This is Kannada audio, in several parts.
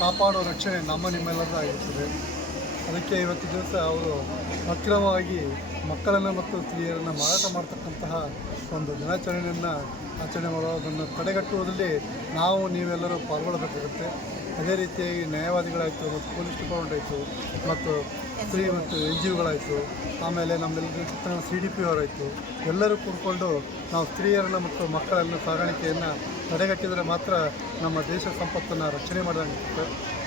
ಕಾಪಾಡುವ ರಕ್ಷಣೆ ನಮ್ಮ ನಿಮ್ಮೆಲ್ಲರದಾಗಿರುತ್ತದೆ. ಅದಕ್ಕೆ ಇವತ್ತು ದಿವಸ ಅವರು ಅಕ್ರಮವಾಗಿ ಮಕ್ಕಳನ್ನು ಮತ್ತು ಸ್ತ್ರೀಯರನ್ನು ಮಾರಾಟ ಮಾಡ್ತಕ್ಕಂತಹ ಒಂದು ದಿನಾಚರಣೆಯನ್ನು ಆಚರಣೆ ಮಾಡೋದನ್ನು ತಡೆಗಟ್ಟುವುದರಲ್ಲಿ ನಾವು ನೀವೆಲ್ಲರೂ ಪಾಲ್ಗೊಳ್ಳಬೇಕಾಗುತ್ತೆ. ಅದೇ ರೀತಿಯಾಗಿ ನ್ಯಾಯವಾದಿಗಳಾಯಿತು ಮತ್ತು ಪೊಲೀಸ್ ಡಿಪಾರ್ಟ್ಮೆಂಟ್ ಆಯಿತು ಮತ್ತು ಸ್ತ್ರೀ ಮತ್ತು NGOಗಳಾಯಿತು, ಆಮೇಲೆ ನಮ್ಮೆಲ್ಲರೂ CDP ಅವರಾಯಿತು, ಎಲ್ಲರೂ ಕೂಡಿಕೊಂಡು ನಾವು ಸ್ತ್ರೀಯರನ್ನು ಮತ್ತು ಮಕ್ಕಳನ್ನು ಸಾಗಾಣಿಕೆಯನ್ನು ತಡೆಗಟ್ಟಿದರೆ ಮಾತ್ರ ನಮ್ಮ ದೇಶ ಸಂಪತ್ತನ್ನು ರಕ್ಷಣೆ ಮಾಡಿದಂಗಿರುತ್ತೆ.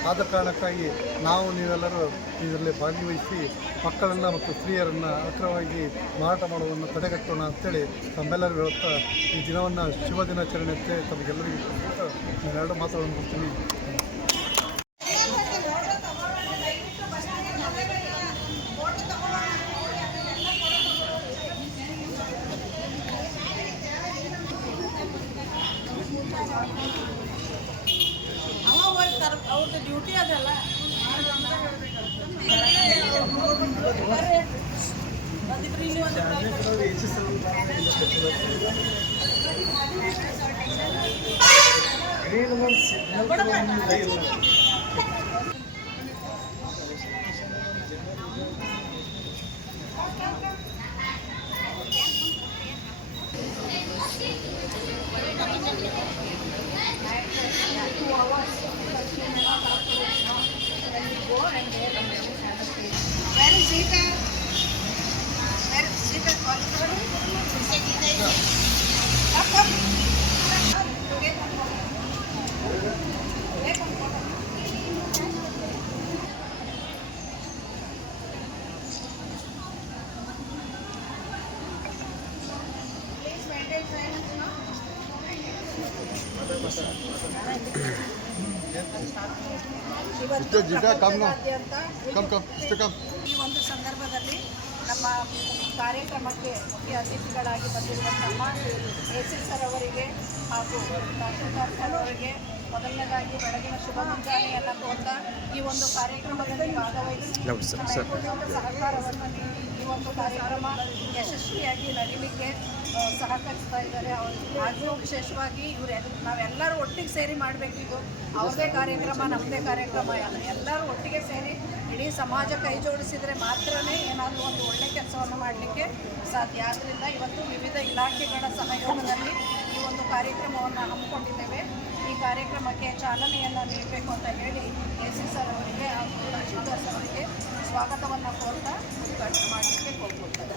ಆದ ಕಾರಣಕ್ಕಾಗಿ ನಾವು ನೀವೆಲ್ಲರೂ ಇದರಲ್ಲಿ ಭಾಗವಹಿಸಿ ಮಕ್ಕಳನ್ನು ಮತ್ತು ಸ್ತ್ರೀಯರನ್ನು ಅಕ್ರಮವಾಗಿ ಮಾರಾಟ ಮಾಡುವುದನ್ನು ತಡೆಗಟ್ಟೋಣ ಅಂತೇಳಿ ತಮ್ಮೆಲ್ಲರೂ ಹೇಳುತ್ತಾ ಈ ದಿನವನ್ನು ಶುಭ ದಿನಾಚರಣೆ ಅಂತೇಳಿ ತಮಗೆಲ್ಲರಿಗೂ ನಾನು ಎರಡು ಮಾತುಗಳನ್ನು ಕೊಡ್ತೀನಿ. ಅವ್ರದ್ದು ಡ್ಯೂಟಿ ಅದಲ್ಲ. ಈ ಒಂದು ಸಂದರ್ಭದಲ್ಲಿ ನಮ್ಮ ಕಾರ್ಯಕ್ರಮಕ್ಕೆ ಮುಖ್ಯ ಅತಿಥಿಗಳಾಗಿ ಬಂದಿರುವಂತಹ AC ಸರ್ ಅವರಿಗೆ ಹಾಗೂ ತಹಶೀಲ್ದಾರ್ ಸರ್ ಅವರಿಗೆ ಮೊದಲನೇದಾಗಿ ಬೆಳಗಿನ ಶುಭ ಮುಂಜಾನೆಯನ್ನು ಕೋರ್ತಾ ಈ ಒಂದು ಕಾರ್ಯಕ್ರಮದಲ್ಲಿ ಭಾಗವಹಿಸಿ ಸಹಕಾರವನ್ನು ನೀಡಿ ಈ ಒಂದು ಕಾರ್ಯಕ್ರಮ ಯಶಸ್ವಿಯಾಗಿ ನಡೀಲಿಕ್ಕೆ ಸಹಕರಿಸ್ತಾ ಇದ್ದಾರೆ. ಹಾಗೂ ವಿಶೇಷವಾಗಿ ನಾವೆಲ್ಲರೂ ಒಟ್ಟಿಗೆ ಸೇರಿ ಮಾಡಬೇಕಿದ್ದು ಅವ್ರದೇ ಕಾರ್ಯಕ್ರಮ ನಮ್ಮದೇ ಕಾರ್ಯಕ್ರಮ ಎಲ್ಲರೂ ಒಟ್ಟಿಗೆ ಸೇರಿ ಇಡೀ ಸಮಾಜ ಕೈ ಜೋಡಿಸಿದರೆ ಮಾತ್ರನೇ ಏನಾದರೂ ಒಂದು ಒಳ್ಳೆಯ ಕೆಲಸವನ್ನು ಮಾಡಲಿಕ್ಕೆ ಸಾಧ್ಯ. ಆದ್ದರಿಂದ ಇವತ್ತು ವಿವಿಧ ಇಲಾಖೆಗಳ ಸಹಯೋಗದಲ್ಲಿ ಈ ಒಂದು ಕಾರ್ಯಕ್ರಮವನ್ನು ಹಮ್ಮಿಕೊಂಡಿದ್ದೇವೆ. ಈ ಕಾರ್ಯಕ್ರಮಕ್ಕೆ ಚಾಲನೆಯನ್ನು ನೀಡಬೇಕು ಅಂತ ಹೇಳಿ AC ಸರ್ ಅವರಿಗೆ ಹಾಗೂ ತಹಶೀಲ್ದಾರ್ ಸರ್ ಅವರಿಗೆ ಸ್ವಾಗತವನ್ನು ಕೋರ್ತಾ ಉದ್ಘಾಟನೆ ಮಾಡಲಿಕ್ಕೆ ಹೋಗ್ತಾರೆ.